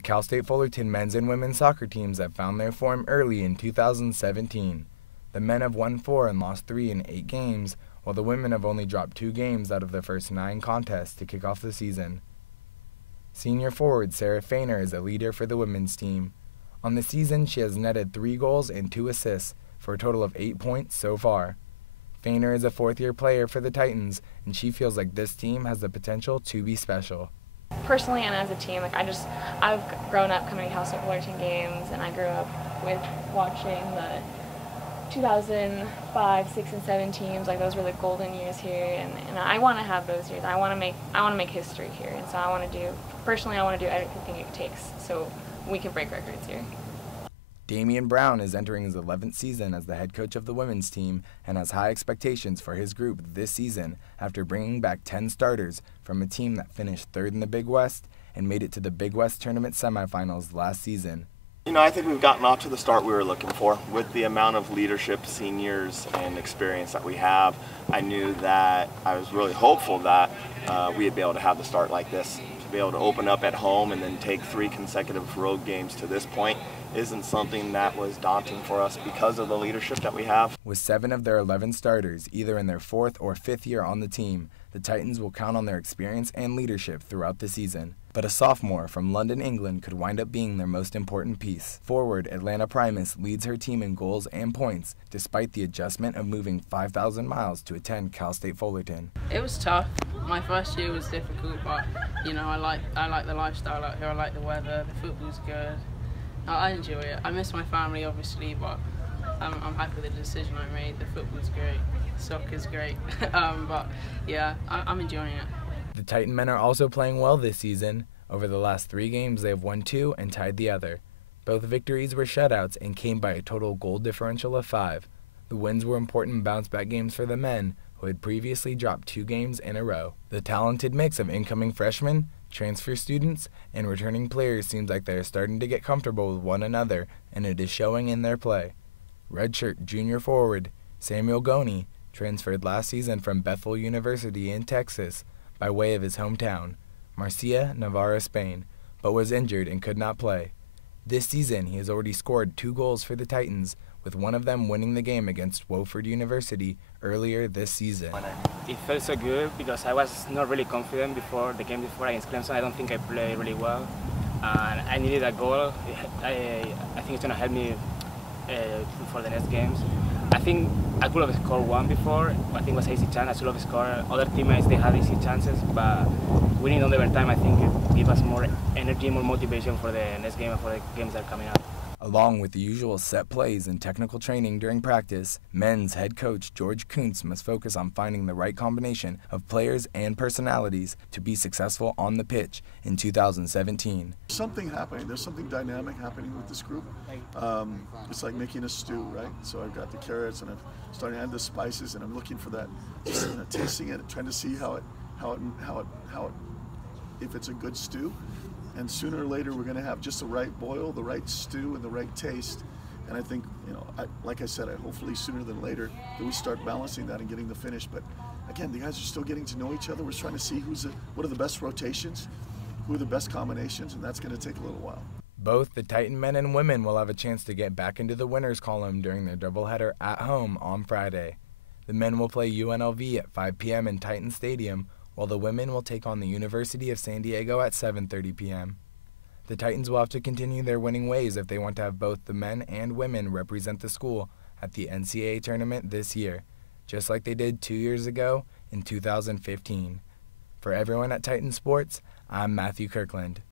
The Cal State Fullerton men's and women's soccer teams have found their form early in 2017. The men have won 4 and lost 3 in 8 games, while the women have only dropped 2 games out of their first 9 contests to kick off the season. Senior forward Sarah Feiner is a leader for the women's team. On the season, she has netted 3 goals and 2 assists for a total of 8 points so far. Feiner is a 4th-year player for the Titans, and she feels like this team has the potential to be special. Personally and as a team, I've grown up coming to Cal State Fullerton games, and I grew up with watching the 2005, 6, and 7 teams. Those were the golden years here, and I want to have those years. I want to make history here, and so I want to do everything it takes so we can break records here. Damian Brown is entering his 11th season as the head coach of the women's team and has high expectations for his group this season after bringing back 10 starters from a team that finished 3rd in the Big West and made it to the Big West Tournament semifinals last season. I think we've gotten off to the start we were looking for. With the amount of leadership, seniors, and experience that we have, I knew that I was really hopeful that we'd be able to have the start like this. To be able to open up at home and then take 3 consecutive road games to this point isn't something that was daunting for us because of the leadership that we have. With 7 of their 11 starters either in their 4th or 5th year on the team, the Titans will count on their experience and leadership throughout the season. But a sophomore from London, England could wind up being their most important piece. Forward Atlanta Primus leads her team in goals and points despite the adjustment of moving 5,000 miles to attend Cal State Fullerton. It was tough. My first year was difficult, but I like the lifestyle out here. I like the weather. The football's good. I enjoy it. I miss my family, obviously, but I'm happy with the decision I made. The football's great, soccer's great, but yeah, I'm enjoying it. The Titan men are also playing well this season. Over the last 3 games, they have won 2 and tied the other. Both victories were shutouts and came by a total goal differential of 5. The wins were important bounce-back games for the men, who had previously dropped 2 games in a row. The talented mix of incoming freshmen, transfer students, and returning players seems like they are starting to get comfortable with one another, and it is showing in their play. Redshirt junior forward Samuel Goni transferred last season from Bethel University in Texas by way of his hometown, Murcia, Navarra, Spain, but was injured and could not play. This season, he has already scored 2 goals for the Titans, with one of them winning the game against Wofford University earlier this season. It felt so good because I was not really confident before the game before against Clemson. I don't think I played really well, and I needed a goal. I think it's going to help me for the next games. I think I could have scored 1 before. I think it was an easy chance. I should have scored. Other teammates, they had easy chances, but winning on overtime, I think it gives us more energy, more motivation for the next game and for the games that are coming up. Along with the usual set plays and technical training during practice, men's head coach George Kuntz must focus on finding the right combination of players and personalities to be successful on the pitch in 2017. Something happening. There's something dynamic happening with this group. It's like making a stew, right? So I've got the carrots and I'm starting to add the spices and I'm looking for that, just tasting it, trying to see if it's a good stew. And sooner or later, we're going to have just the right boil, the right stew, and the right taste. And I think, like I said, hopefully sooner than later that we start balancing that and getting the finish. But again, the guys are still getting to know each other. We're trying to see what are the best rotations, who are the best combinations, and that's going to take a little while. Both the Titan men and women will have a chance to get back into the winners column during their doubleheader at home on Friday. The men will play UNLV at 5 p.m. in Titan Stadium, while the women will take on the University of San Diego at 7:30 p.m. The Titans will have to continue their winning ways if they want to have both the men and women represent the school at the NCAA tournament this year, just like they did 2 years ago in 2015. For everyone at Titan Sports, I'm Matthew Kirkland.